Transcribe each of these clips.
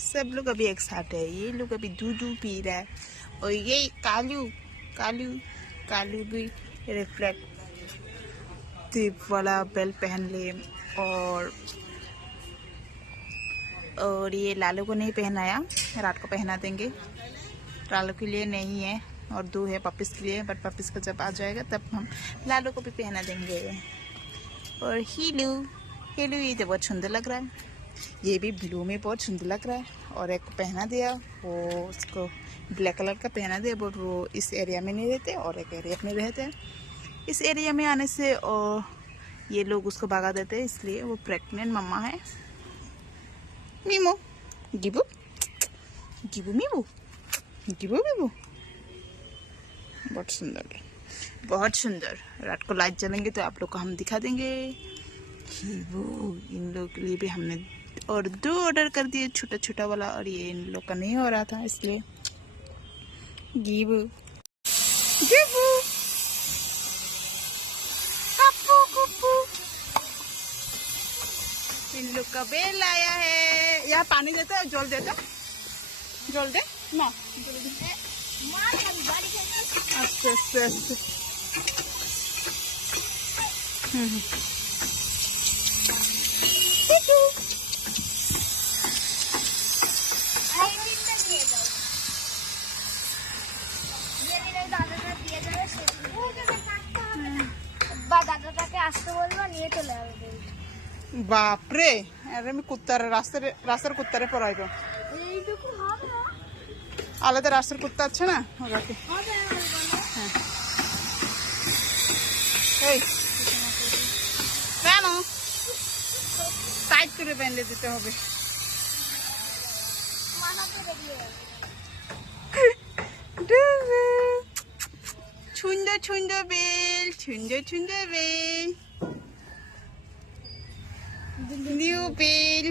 सब लोग अभी एक साथ है। ये लोग अभी दूध पी रहा है और ये कालू कालू कालू भी रिफ्लेक्टिव वाला बेल्ट पहन ले। और ये लालू को नहीं पहनाया, रात को पहना देंगे। लालू के लिए नहीं है और 2 है पपिस के लिए, बट पपिस का जब आ जाएगा तब हम लालू को भी पहना देंगे। और हीलू हीलू ये तो बहुत सुंदर लग रहा है, ये भी ब्लू में बहुत सुंदर लग रहा है। और एक को पहना दिया, वो उसको ब्लैक कलर का पहना दिया, बट वो इस एरिया में नहीं रहते और एक एरिया में रहते हैं। इस एरिया में आने से और ये लोग उसको भगा देते हैं, इसलिए वो प्रेग्नेंट मम्मा है। मीमू गिबू गिबू मीमू गिबू मीमू बहुत सुंदर है, बहुत सुंदर। रात को लाइट जलेंगे तो आप लोग को हम दिखा देंगे। इन लोग के लिए भी हमने और 2 ऑर्डर कर दिए, छोटा छोटा वाला, और ये इन लोग का नहीं हो रहा था इसलिए। गिबू गिबू कप्पू कप्पू इन लोग का बेल आया है। यहाँ पानी देता है, जल देता, जल दे ना, आस्ते आस्ते आस्ते। দাদাটাকে আসতে বলবো, নিয়ে চলে যাবে। বাপরে, আরে আমি কুত্তারে রাস্তার কুত্তারে পড়াইব। এইটুকু হবে না, আলাদা রাস্তার কুত্তা আছে না, ওরাকে। হ্যাঁ এই কেন টাইট করে বেঁধে দিতে হবে। মাথাতে বেরিয়ে যাবে। সুন্দর সুন্দর বেল, সুন্দর সুন্দর bell, new bell.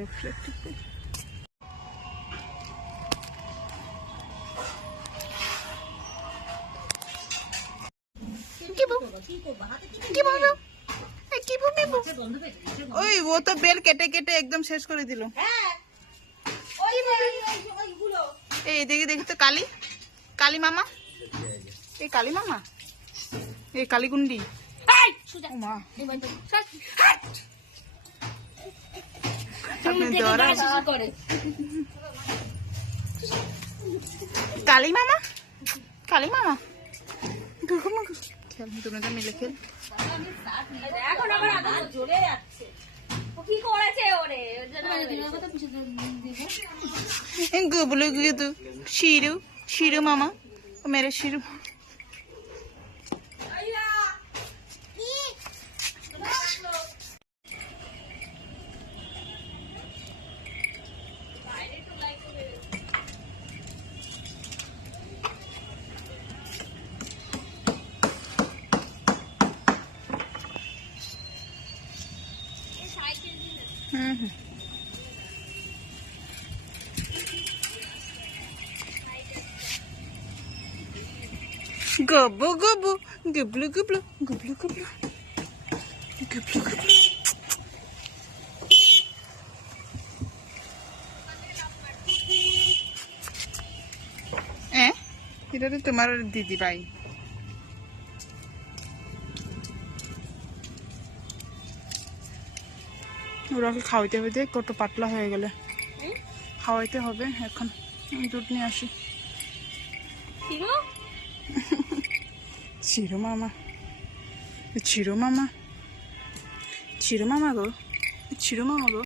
Reflective bell. ওই ও তো বেল কেটে কেটে একদম শেষ করে দিল। এই দেখি দেখি তো কালী, কালী মামা, এই কালী মামা, এই কালীগুন্ডি। কালী মামা, কালী মামা, খেল, তুমি তো মিলে খেল। गुबलू गुदू शीरू शीरू मामा, मेरे शीरू। गब्बू गब्बू गुबलू गुबलू गुबलू गुबलू गुबलू गुबलू। এটা তো তোমার দিদি ভাই। ওরাকে খাওয়াইতে হবে, কত পাতলা হয়ে গেলে খাওয়াইতে হবে। এখন দুধ নিয়ে আসি। চিরু মামা, চিরু মামা, চিরু মামা গো, চিরু মামা গো।